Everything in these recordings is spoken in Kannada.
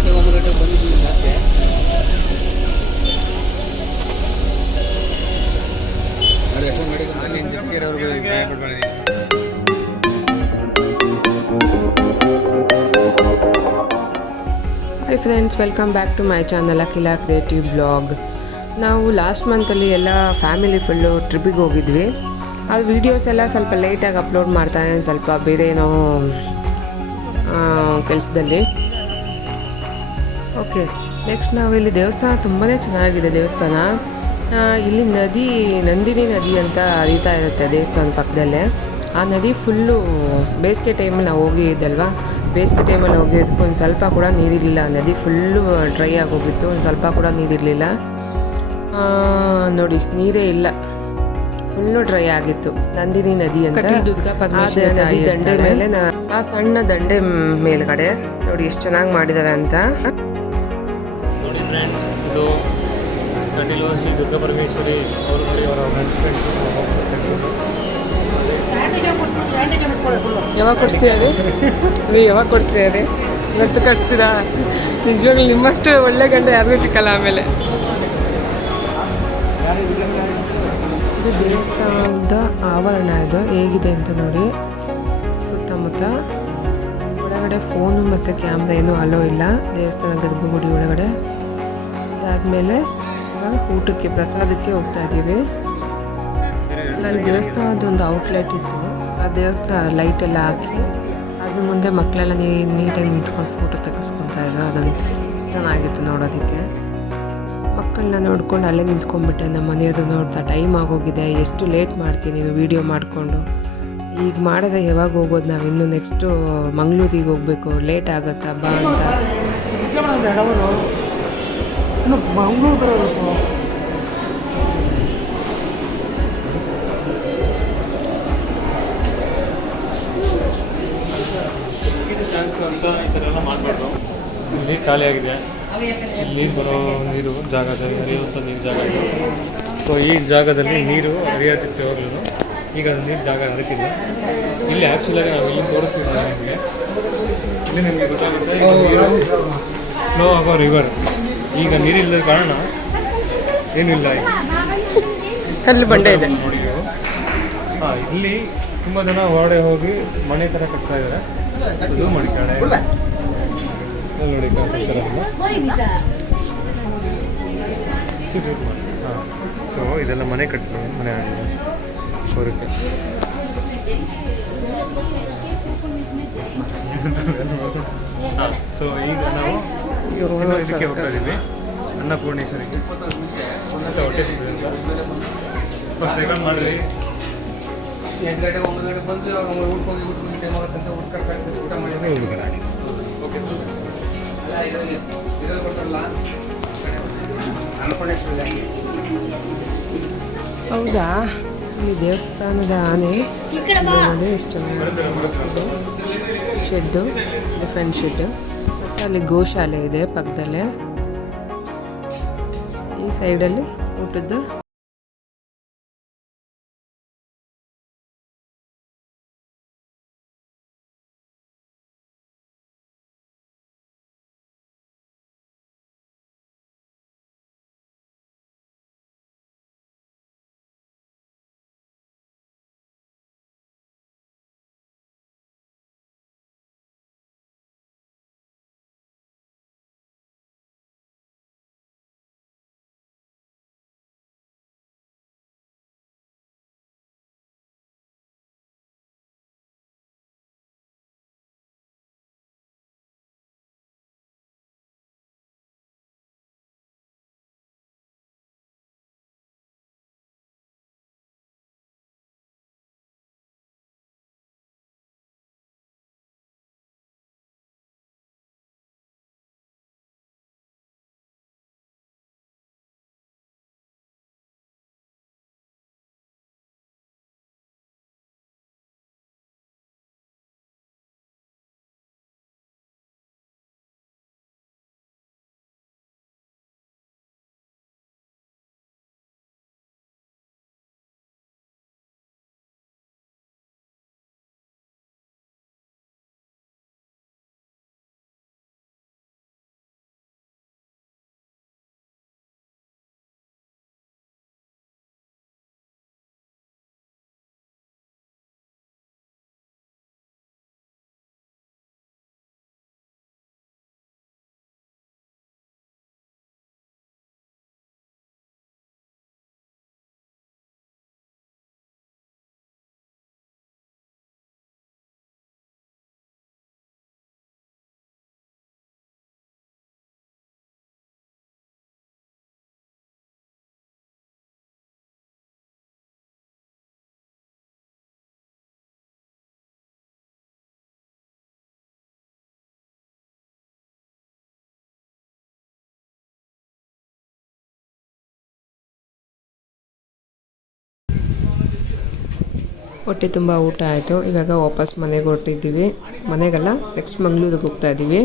ಗಂಟೆಗೆ ಒಂಬತ್ತು ಗಂಟೆಗೆ ನೋಡಿ ಮಾಡಿ hi friends welcome back to my channel Akhila creative blog ನಾವು ಲಾಸ್ಟ್ ಮಂತಲ್ಲಿ ಎಲ್ಲ ಫ್ಯಾಮಿಲಿ ಫುಲ್ಲು ಟ್ರಿಪ್ಪಿಗೆ ಹೋಗಿದ್ವಿ. ಆ ವೀಡಿಯೋಸ್ ಎಲ್ಲ ಸ್ವಲ್ಪ ಲೇಟಾಗಿ ಅಪ್ಲೋಡ್ ಮಾಡ್ತಾನೆ ಸ್ವಲ್ಪ ಬೇರೆ ಏನೋ ಕೆಲಸದಲ್ಲಿ. ಓಕೆ ನೆಕ್ಸ್ಟ್ ನಾವು ಇಲ್ಲಿ ದೇವಸ್ಥಾನ ತುಂಬಾ ಚೆನ್ನಾಗಿದೆ ದೇವಸ್ಥಾನ. ಇಲ್ಲಿ ನದಿ ನಂದಿನಿ ನದಿ ಅಂತ ಹರಿತಾ ಇರುತ್ತೆ ದೇವಸ್ಥಾನ ಪಕ್ಕದಲ್ಲೇ. ಆ ನದಿ ಫುಲ್ಲು ಬೇಸಿಗೆ ಟೈಮಲ್ಲಿ ನಾವು ಹೋಗಿದ್ದಲ್ವಾ ಬೇಸಿಗೆ ಟೈಮಲ್ಲಿ ಹೋಗಿದ್ದಕ್ಕೆ ಒಂದು ಸ್ವಲ್ಪ ಕೂಡ ನೀರಿರಲಿಲ್ಲ. ನದಿ ಫುಲ್ಲು ಡ್ರೈ ಆಗೋಗಿತ್ತು ಒಂದು ಸ್ವಲ್ಪ ಕೂಡ ನೀರಿರಲಿಲ್ಲ. ನೋಡಿ ನೀರೇ ಇಲ್ಲ. ಫುಲ್ಲು ಡ್ರೈ ಆಗಿತ್ತು. ನಂದಿನಿ ನದಿ ಅಂತ ನದಿ ದಂಡೆ ಮೇಲೆ ಆ ಸಣ್ಣ ದಂಡೆ ಮೇಲ್ಗಡೆ. ನೋಡಿ ಎಷ್ಟು ಚೆನ್ನಾಗಿ ಮಾಡಿದ್ದಾರೆ ಅಂತ. ಫ್ರೆಂಡ್ಸ್ ಇದು ಕಂಟಿನ್ಯೂ ಶ್ರೀ ದುರ್ಗಾ ಪರಮೇಶ್ವರಿ ಅವರು ನೋಡಿ ಅವರ ಫ್ರೆಂಡ್ಸ್ ಫ್ರೆಂಡ್ಸ್ ಯಾವಾಗ ಕೊಡ್ತೀಯ ರೀ? ನೀವು ಯಾವಾಗ ಕೊಡ್ತೀಯ ರೀ? ಇವತ್ತು ಕಟ್ತೀರಾ? ನಿಜವಾಗ್ಲೂ ನಿಮ್ಮಷ್ಟು ಒಳ್ಳೆ ಗಂಡ ಯಾರಿಗೂ ಸಿಕ್ಕಲ್ಲ ಆಮೇಲೆ. ಇದು ದೇವಸ್ಥಾನದ ಆವರಣ ಇದು. ಹೇಗಿದೆ ಅಂತ ನೋಡಿ. ಸುತ್ತಮುತ್ತ ಒಳಗಡೆ ಫೋನು ಮತ್ತು ಕ್ಯಾಮ್ರಾ ಏನೂ ಅಲೋ ಇಲ್ಲ. ದೇವಸ್ಥಾನ ಗರ್ಭಗುಡಿ ಒಳಗಡೆ. ಇವಾಗ ಊಟಕ್ಕೆ ಪ್ರಸಾದಕ್ಕೆ ಹೋಗ್ತಾ ಇದ್ದೀವಿ. ಅಲ್ಲಿ ದೇವಸ್ಥಾನದ ಒಂದು ಔಟ್ಲೆಟ್ ಇತ್ತು. ಆ ದೇವಸ್ಥಾನ ಲೈಟ್ ಎಲ್ಲ ಹಾಕಿ ಅದ್ರ ಮುಂದೆ ಮಕ್ಕಳೆಲ್ಲ ನೀಟಾಗಿ ನಿಂತ್ಕೊಂಡು ಫೋಟೋ ತೆಗೆಸ್ಕೊತಾ ಇದ್ರು. ಅದೊಂದು ಚೆನ್ನಾಗಿತ್ತು ನೋಡೋದಕ್ಕೆ. ಮಕ್ಕಳನ್ನ ನೋಡ್ಕೊಂಡು ಅಲ್ಲೇ ನಿಂತ್ಕೊಂಡ್ಬಿಟ್ಟೆ ನಮ್ಮ ಮನೆಯವರು ನೋಡ್ತಾ, ಟೈಮ್ ಆಗೋಗಿದೆ, ಎಷ್ಟು ಲೇಟ್ ಮಾಡ್ತೀನಿ ನೀನು ವೀಡಿಯೋ ಮಾಡಿಕೊಂಡು? ಈಗ ಮಾಡಿದ್ರೆ ಯಾವಾಗ ಹೋಗೋದು ನಾವು ಇನ್ನು ನೆಕ್ಸ್ಟು ಮಂಗಳೂರಿಗೆ ಹೋಗಬೇಕು. ಲೇಟ್ ಆಗುತ್ತಾ, ಬಾ ಅಂತ. ಅಂತ ಈ ಥರ ನೀರು ಖಾಲಿಯಾಗಿದೆ ಇಲ್ಲಿ ಬರೋ ನೀರು ಜಾಗ ಹರಿಯುವಂಥ ನೀರು ಜಾಗ ಇದೆ ಸೊ ಈ ಜಾಗದಲ್ಲಿ ನೀರು ಹರಿಯೋದಿತ್ತು ಯಾವಾಗಲೂ. ಈಗ ನೀರು ಜಾಗ ಹರಿತಿಲ್ಲ ಇಲ್ಲಿ ಆ್ಯಕ್ಚುಲಾಗಿ ನಾವು ಇಲ್ಲಿ ತೋರಿಸ್ತೀವಿ ನಿಮಗೆ. ಇಲ್ಲಿ ನಿಮಗೆ ಗೊತ್ತಾಗುತ್ತೆ ನೀರು ಫ್ಲೋ ಆಗೋ ರಿವರ್ ಈಗ ನೀರಿಲ್ಲದ ಕಾರಣ ಏನಿಲ್ಲ ಕಲ್ಲು ಬಂಡೆ ಇದೆ. ಹಾಂ ಇಲ್ಲಿ ತುಂಬ ಜನ ಹೊರಡೆ ಹೋಗಿ ಮನೆ ಥರ ಕಟ್ತಾ ಇದ್ದಾರೆ ಇದು ನೋಡಿ ಕಾಣ್ತಿದ್ದಾರೆ ಹಾಂ ಸೊ ಇದೆಲ್ಲ ಮನೆ ಕಟ್ತಾರೆ ಮನೆ ಆಗಿದೆ. ಸೊ ಈಗ ನಾವು ಇದಕ್ಕೆ ಹೋಗ್ತಾ ಇದ್ದೀವಿ ಅನ್ನಪೂರ್ಣೇಶ್ವರಿಗೆ. ಹೊಟ್ಟೆ ಆಗುತ್ತೆ ಅಂತ ಊಟ ಓಕೆ ಅಲ್ಲ ಹೌದಾ? ಇಲ್ಲಿ ದೇವಸ್ಥಾನದ ಆನೆ. ನೋಡಿ ಎಷ್ಟು ಚೆನ್ನಾಗಿದೆ. Shed different shed. ಮತ್ತು ಅಲ್ಲಿ ಗೋಶಾಲೆ ಇದೆ ಪಕ್ಕದಲ್ಲೇ. ಈ ಸೈಡಲ್ಲಿ ಊಟದ್ದು ಹೊಟ್ಟೆ ತುಂಬ ಊಟ ಆಯಿತು. ಇವಾಗ ವಾಪಸ್ ಮನೆಗೆ ಹೊರಟಿದ್ದೀವಿ. ಮನೆಗಲ್ಲ ನೆಕ್ಸ್ಟ್ ಮಂಗ್ಳೂರಿಗೆ ಹೋಗ್ತಾ ಇದ್ದೀವಿ.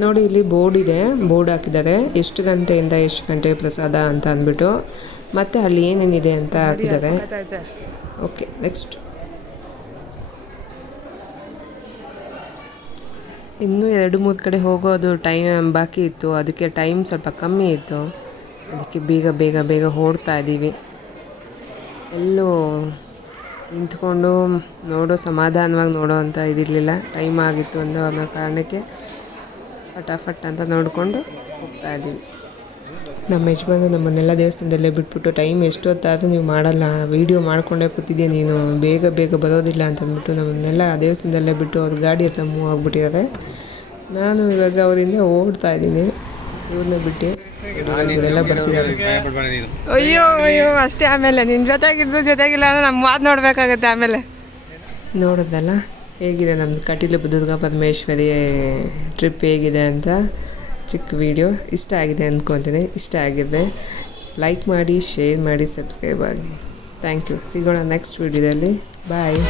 ನೋಡಿ, ಇಲ್ಲಿ ಬೋರ್ಡ್ ಇದೆ. ಬೋರ್ಡ್ ಹಾಕಿದ್ದಾರೆ. ಎಷ್ಟು ಗಂಟೆಯಿಂದ ಎಷ್ಟು ಗಂಟೆ ಪ್ರಸಾದ ಅಂತ ಅಂದ್ಬಿಟ್ಟು. ಮತ್ತು ಅಲ್ಲಿ ಏನೇನಿದೆ ಅಂತ ಹಾಕಿದ್ದಾರೆ. ಓಕೆ ನೆಕ್ಸ್ಟ್ ಇನ್ನೂ ಎರಡು ಮೂರು ಕಡೆ ಹೋಗೋದು ಟೈಮ್ ಬಾಕಿ ಇತ್ತು. ಅದಕ್ಕೆ ಟೈಮ್ ಸ್ವಲ್ಪ ಕಮ್ಮಿ ಇತ್ತು. ಅದಕ್ಕೆ ಬೇಗ ಬೇಗ ಬೇಗ ಓಡ್ತಾ ಇದ್ದೀವಿ. ಎಲ್ಲೂ ನಿಂತ್ಕೊಂಡು ನೋಡೋ, ಸಮಾಧಾನವಾಗಿ ನೋಡೋ ಅಂತ ಇದಿರಲಿಲ್ಲ. ಟೈಮ್ ಆಗಿತ್ತು ಅನ್ನೋ ಅನ್ನೋ ಕಾರಣಕ್ಕೆ ಫಟಾಫಟ್ ಅಂತ ನೋಡಿಕೊಂಡು ಹೋಗ್ತಾ ಇದ್ದೀವಿ ನಮ್ಮ ಯಜಮಾನ ನಮ್ಮನ್ನೆಲ್ಲ ದೇವಸ್ಥಾನದಲ್ಲೇ ಬಿಟ್ಬಿಟ್ಟು ಟೈಮ್ ಎಷ್ಟು ಹೊತ್ತಾದರೂ ನೀವು ಮಾಡಲ್ಲ. ವೀಡಿಯೋ ಮಾಡಿಕೊಂಡೇ ಕೂತಿದ್ದೆ ನೀನು. ಬೇಗ ಬೇಗ ಬರೋದಿಲ್ಲ ಅಂತ ಅಂದ್ಬಿಟ್ಟು ನಮ್ಮನ್ನೆಲ್ಲ ದೇವಸ್ಥಾನದಲ್ಲೇ ಬಿಟ್ಟು ಅವ್ರ ಗಾಡಿ ಹತ್ರ ಮೂವ್ ಆಗಿಬಿಟ್ಟಿದ್ದಾರೆ. ನಾನು ಇವಾಗ ಅವರಿಂದ ಓಡ್ತಾ ಇದ್ದೀನಿ. ಇವ್ರನ್ನ ಬಿಟ್ಟು ಅಯ್ಯೋ ಅಯ್ಯೋ ಅಷ್ಟೇ ಆಮೇಲೆ ನಿನ್ನ ಜೊತೆಗಿದ್ದು ಜೊತೆಗಿಲ್ಲ ಅಂದ್ರೆ ನಮ್ಮ ಮಾತು ನೋಡಬೇಕಾಗತ್ತೆ ಆಮೇಲೆ. ನೋಡೋದಲ್ಲ ಹೇಗಿದೆ ನಮ್ಮ ಕಟೀಲು ದುರ್ಗಾ ಪರಮೇಶ್ವರಿ ಟ್ರಿಪ್ ಹೇಗಿದೆ ಅಂತ ಚಿಕ್ಕ ವಿಡಿಯೋ ಇಷ್ಟ ಆಗಿದೆ ಅಂದ್ಕೊತೀನಿ ಇಷ್ಟ ಆಗಿದೆ ಲೈಕ್ ಮಾಡಿ ಶೇರ್ ಮಾಡಿ ಸಬ್ಸ್ಕ್ರೈಬ್ ಆಗಿ. ಥ್ಯಾಂಕ್ ಯು ಸಿಗೋಣ ನೆಕ್ಸ್ಟ್ ವಿಡಿಯೋದಲ್ಲಿ ಬಾಯ್